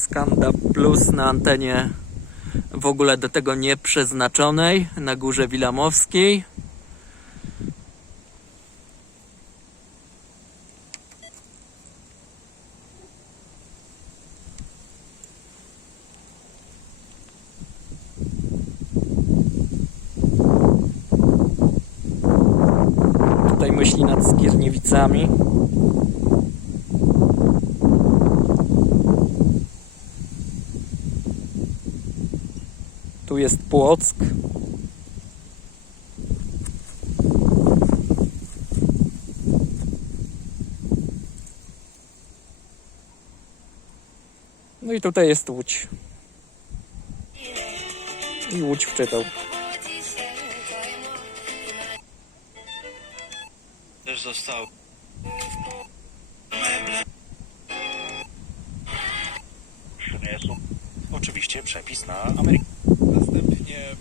Skanda Plus na antenie w ogóle do tego nieprzeznaczonej na górze Wilamowskiej. Tutaj myśli nad Skierniewicami. Tu jest Płock. No i tutaj jest Łódź. I Łódź wczytał. Też został. Oczywiście przepis na Amerykę. Następnie